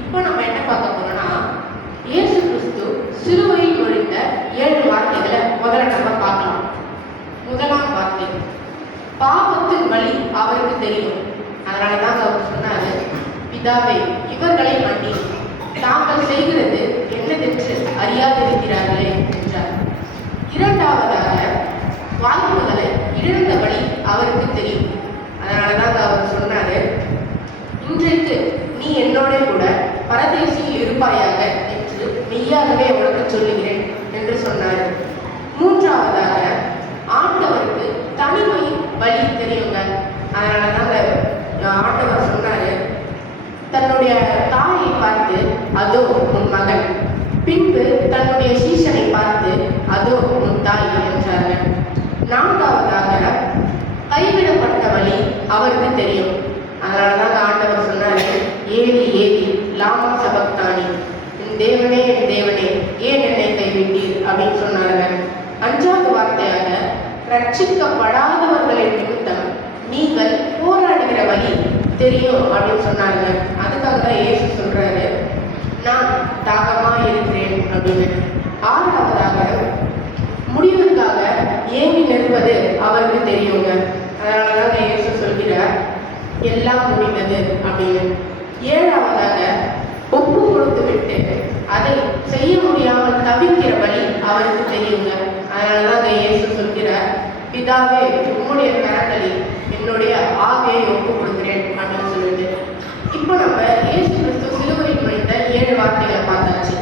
இப்போ நம்ம என்ன பார்க்க போறோம்னா, இயேசு கிறிஸ்து சிலுவையில் மொழிந்த 7 வார்த்தைகளை முதல்ல நம்ம பார்க்கலாம். முதலாம் வார்த்தை, பாவத்தின் வழி அவருக்கு தெரியும். அதனாலதான் அவர் சொன்னாரு, பிதாவே இவர்களை மன்னி, தாங்கள் செய்கிறது என்னதென்று அறியாதிருக்கிறார்களே என்றார். இரண்டாவதாக, வாய்ப்புகளை இழந்த வழி அவருக்கு தெரியும். அதனாலதான் அவர் சொன்னாரு, இன்றைக்கு நீ என்னோட கூட பரதேசியில் இருப்பாயாக என்று மெய்யாகவே உனக்கு சொல்லுகிறேன் என்று சொன்னார். மூன்றாவதாக, ஆண்டவருக்கு தனிமையின் வழி தெரியுங்க. அதனாலதான் ஆண்டவர் சொன்னாரு, தன்னுடைய தாயை பார்த்து அதோ உன் மகன், பின்பு தன்னுடைய சீஷனை பார்த்து அதோ உன் தாய் என்றார். நான்காவதாக, கைவிடப்பட்ட வழி அவருக்கு தெரியும். அதனாலதான் ஆண்டவர் சொன்னாரு, ஏலி ஏலி லாமா சபக்தானி, என் தேவனே ஏன் என்னை கைவிட்டீர் அப்படின்னு சொன்னாங்க. அஞ்சாவது வார்த்தையாக, ரட்சிக்கப்படாதவர்களின் நிமித்தம் நீங்கள் போராடுகிற வழி தெரியும் அப்படின்னு சொன்னாங்க. அதுக்காக தான் இயேசு சொல்றாரு, நான் தாகமா இருக்கிறேன் அப்படின்னு. ஆறாவதாக, முடிவுக்காக ஏங்கி நிற்பது அவருக்கு தெரியுங்க. அதனாலதான் இயேசு சொல்கிறார், எல்லாம் முடிந்தது அப்படின்னு. ஏழாவதாக, ஒப்பு கொடுத்து விட்டு அதை செய்ய முடியாமல் தவிக்கிற வழி அவருக்கு தெரியுங்க. அதனாலதான் இயேசு சொல்கிறார், பிதாவே உம்முடைய கரங்களில் என்னுடைய ஆவியை ஒப்பு கொடுக்கிறேன் அப்படின்னு சொல்லிட்டு. இப்போ நம்ம இயேசு கிறிஸ்து சிலுவையில் மொழிந்த 7 வார்த்தைகளை பார்த்தாச்சு.